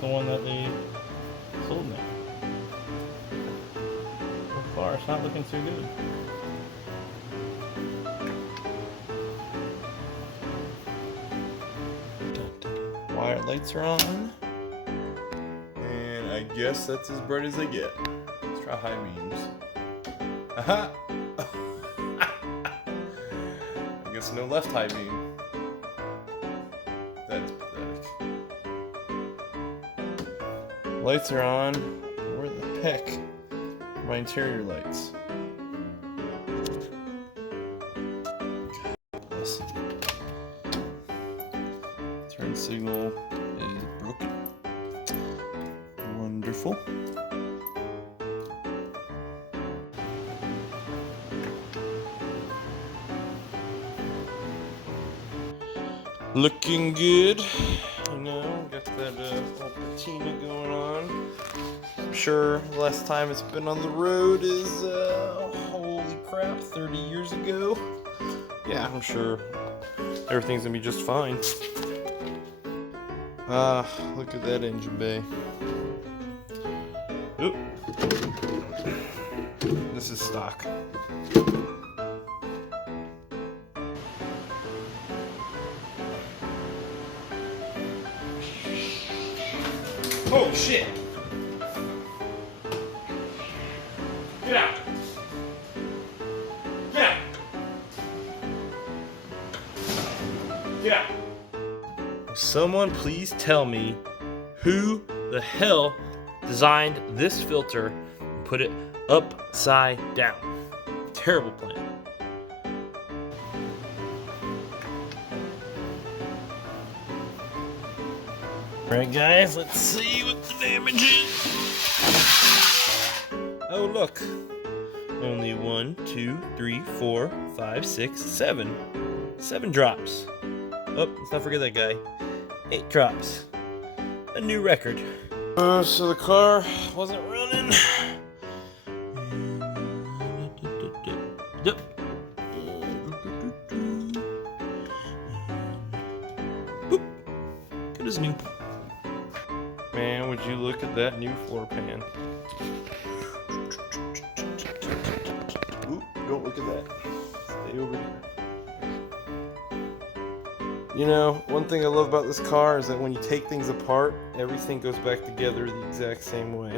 the one that they sold now. So far, it's not looking too good. Wire lights are on. And I guess that's as bright as they get. Let's try high beams. Aha! I guess no left high beam. That's pathetic. Lights are on. Where the heck are my interior lights? God bless. Turn signal is broken. Wonderful. Looking good. You know, got that old patina going on. I'm sure the last time it's been on the road is, holy crap, 30 years ago. Yeah, I'm sure everything's gonna be just fine. Look at that engine bay. Oop. This is stock. Oh shit! Get out! Get out! Get out! Someone please tell me who the hell designed this filter and put it upside down. Terrible plan. Alright guys, let's see what the damage is. Oh look. Only 1, 2, 3, 4, 5, 6, 7. 7 drops. Oh, let's not forget that guy. 8 drops. A new record. So the car wasn't running. Yep. Boop. Good as new. Man, would you look at that new floor pan. Oop, don't look at that. Stay over here. You know, one thing I love about this car is that when you take things apart, everything goes back together the exact same way.